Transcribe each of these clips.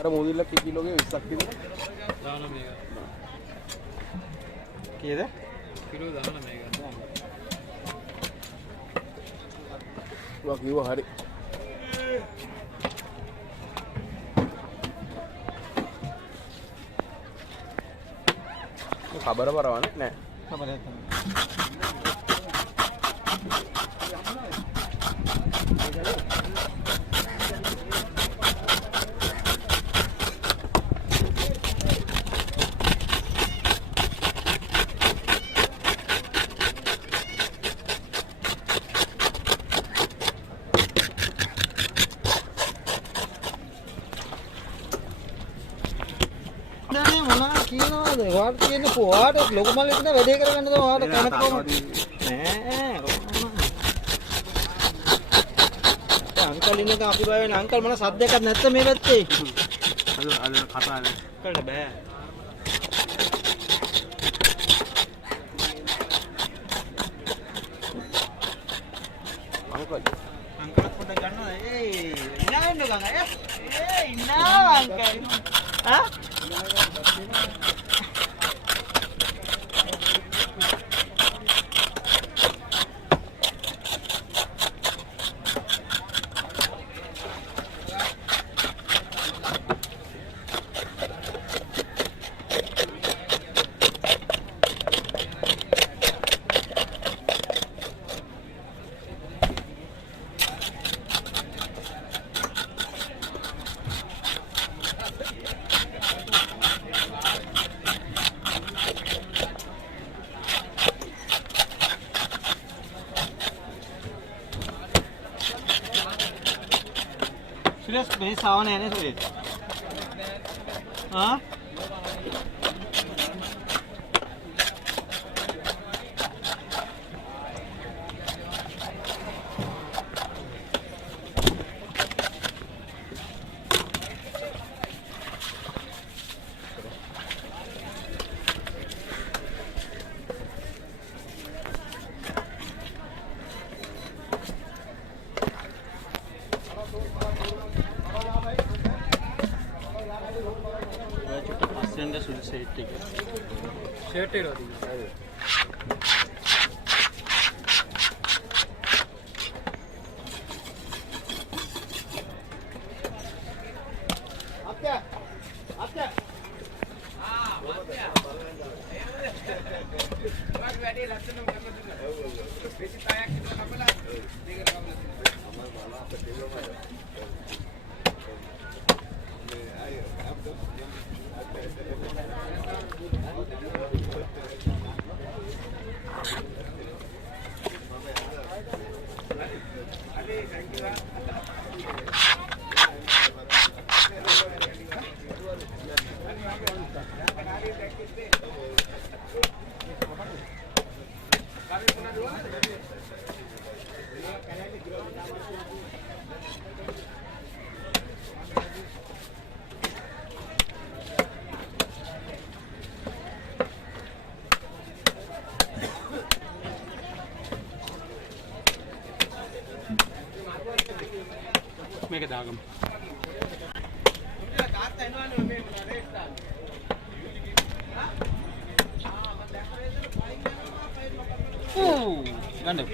අර මොදිල්ල කිලෝගේ 20ක් තිබුණා. 19 මේක. කීයද? කිලෝ 19 මේක. වා කිව්වා හරි. खबर परवाने नहीं खबर है වාට තියෙන පොවාට ලොකු මල්ලෙක් නේ වැඩේ කරගන්න තමයි වාට කැමති කොහොමද නෑ අංකල් ඉන්නක අපි බය වෙන අංකල් මන සද්දයක් නැත්නම් මේ පැත්තේ අද කතා කරන්න බෑ අංකල් පොඩ්ඩක් ගන්නවා ඉන්නා වෙන්න ගන්න ඉන්නා අංකල් ආ सुरेश भाई सावन है ना सुरेश हाँ शर्ट ही रोटी මේක දාගමු. ගන්න.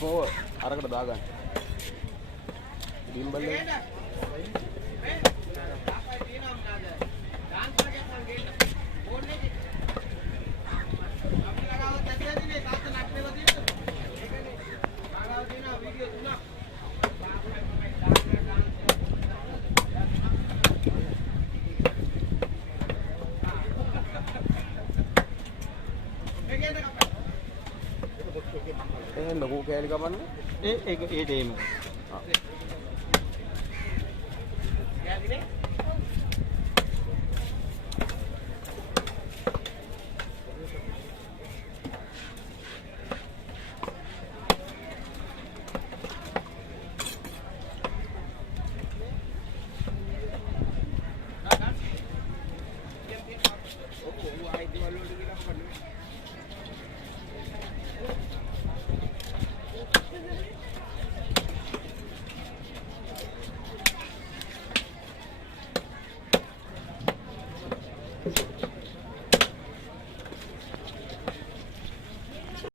කොහොම අරකට දාගන්න. ඩිම්බල්ලේ ලොකු කෑලි කපන්න ඒ දෙීම ඔව් ආයිත් වල වලට ගිහලා කපන්නේ.